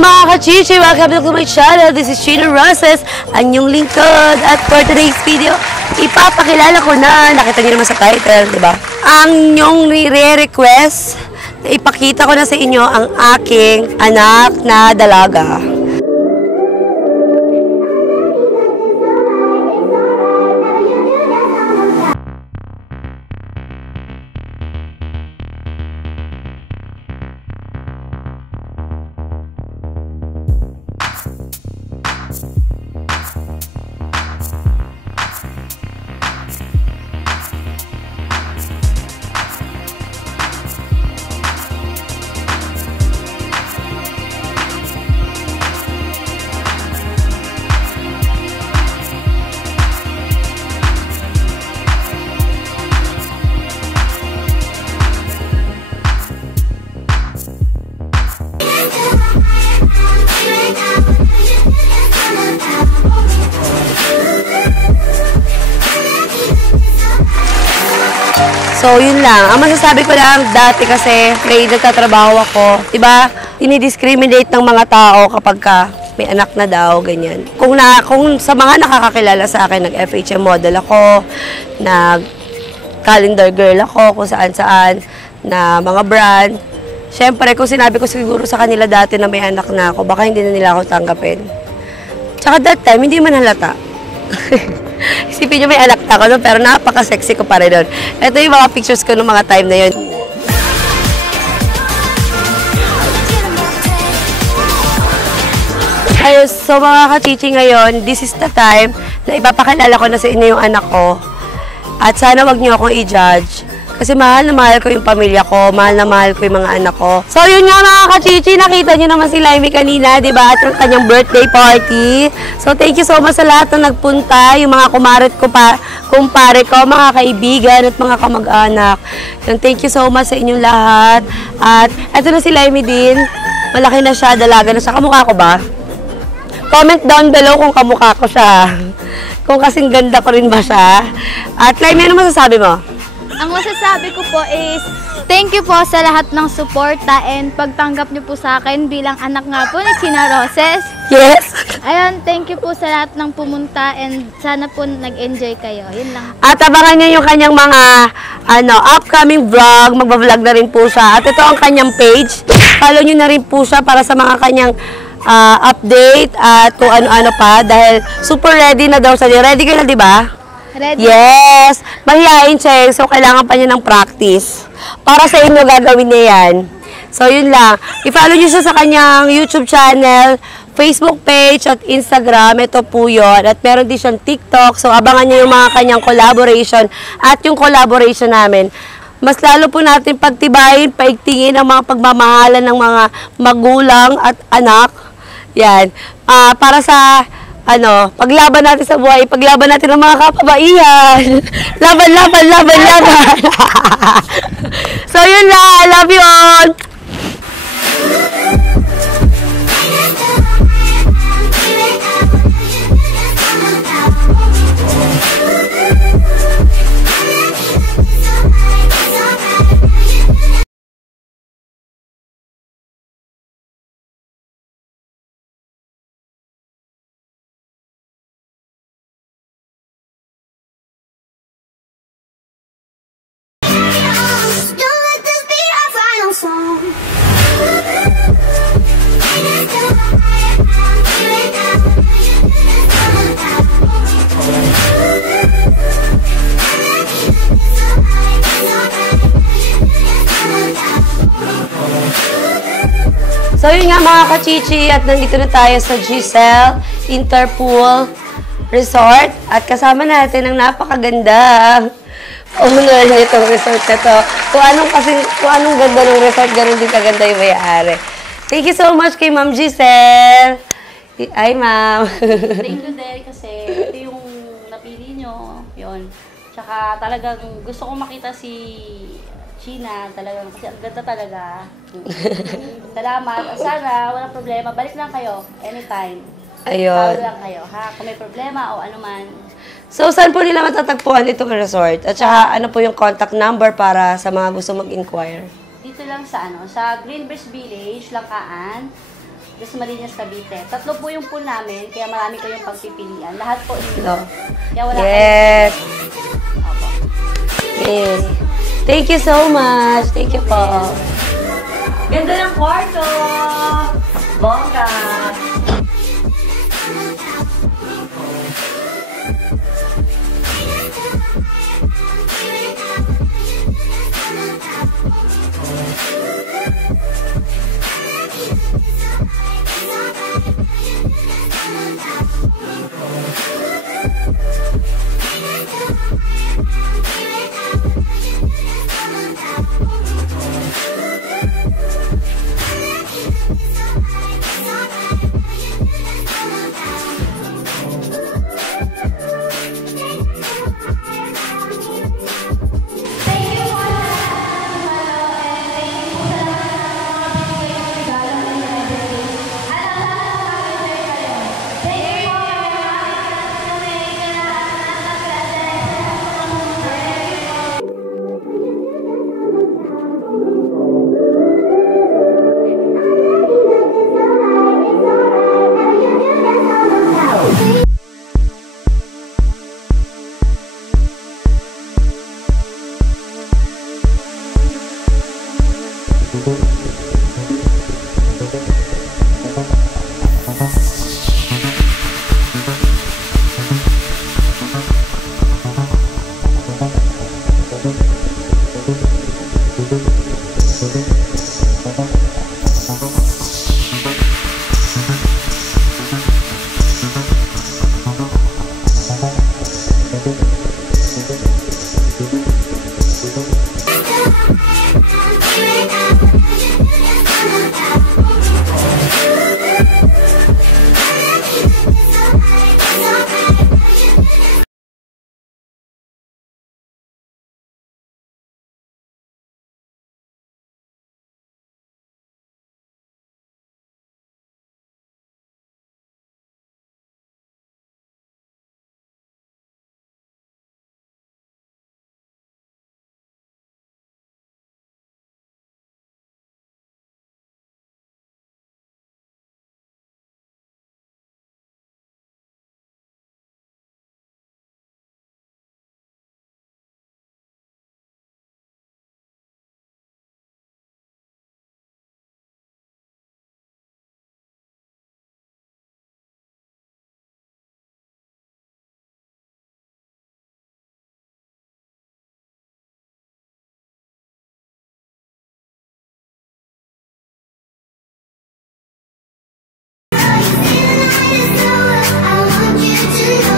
mga kachichi! Welcome back to my channel. This is Chino Roses, ang inyong lingkod. At for today's video, ipapakilala ko na, nakita niyo naman sa title, di ba? Ang inyong nire-request na ipakita ko na sa inyo ang aking anak na dalaga. So, yun lang. Ang masasabi ko lang, dati kasi may nagtatrabaho ako. Diba? Dinidiscriminate ng mga tao kapag may anak na daw, ganyan. Kung sa mga nakakakilala sa akin, nag-FHM model ako, nag-calendar girl ako, kung saan-saan, na mga brand. Siyempre, kung sinabi ko siguro sa kanila dati na may anak na ako, baka hindi na nila ako tanggapin. Tsaka that time, hindi man halata. Isipin nyo may anak na ako, no? Pero napaka-sexy ko pa rin doon. Ito yung mga pictures ko noong mga time na yun. Ayun, so mga kachichi ngayon, this is the time na ipapakilala ko na sa inyo yung anak ko. At sana wag nyo akong i-judge. Kasi mahal na mahal ko yung pamilya ko, mahal na mahal ko yung mga anak ko. So yun nga mga kachichi, nakita nyo naman si Laimee kanina, diba? At yung kanyang birthday party. So thank you so much sa lahat na nagpunta, yung mga kumpare ko, mga kaibigan at mga kamag-anak. Thank you so much sa inyong lahat. At eto na si Laimee din, malaki na siya, dalaga na siya. Kamukha ko ba? Comment down below kung kamukha ko siya. Kung kasing ganda ko rin ba siya. At Laimee, ano masasabi mo? Ang masasabi ko po is, thank you po sa lahat ng suporta and pagtanggap niyo po sa akin bilang anak nga po ni Chino Roses. Yes! Ayun, thank you po sa lahat ng pumunta and sana po nag-enjoy kayo. Yun lang. At abangan niyo yung kanyang mga upcoming vlog. Magbablog na rin po siya. At ito ang kanyang page. Follow niyo na rin po siya para sa mga kanyang update at kung ano-ano pa. Dahil super ready na daw sa niya. Ready ka na, di ba? Ready? Yes! Mahihain siya, so kailangan pa niya ng practice. Para sa inyo gagawin niya yan. So yun lang. I-follow niyo siya sa kanyang YouTube channel, Facebook page at Instagram. Ito po yun. At meron din siyang TikTok. So abangan niyo yung mga kanyang collaboration at yung collaboration namin. Mas lalo po natin pagtibayin, paigtingin ang mga pagmamahalan ng mga magulang at anak. Yan. Para sa paglaban natin sa buhay, paglaban natin ng mga kapabaihan. Laban, laban, laban, laban. So, yun lang. I love you all. So yun nga mga kachichi, at nandito na tayo sa Giselle Interpool Resort at kasama natin ang napakaganda owner nitong resort na to. Kung anong ganda ng resort, ganun din kaganda yung may-ari. Thank you so much kay Ma'am Giselle. Ay, Ma'am. Thank you, Derek, kasi ito yung napili nyo. Yun. Tsaka talagang gusto kong makita si China, talagang, kasi ang ganda talaga. Salamat. Sana, walang problema. Balik lang kayo. Anytime. Ayun. Tawag lang kayo, ha? Kung may problema o ano man. So, saan po nila matatagpuan itong resort? At saka, ano po yung contact number para sa mga gusto mag-inquire? Dito lang sa sa Greenbridge Village, Langkaan. Dasmariñas, Cavite. 3 po yung pool namin, kaya marami kayong pagpipilian. Lahat po dito. Hello. Kaya wala Yes. Opo. Yes. Thank you so much. Thank you po. Ganda ng kwarto. Bongga.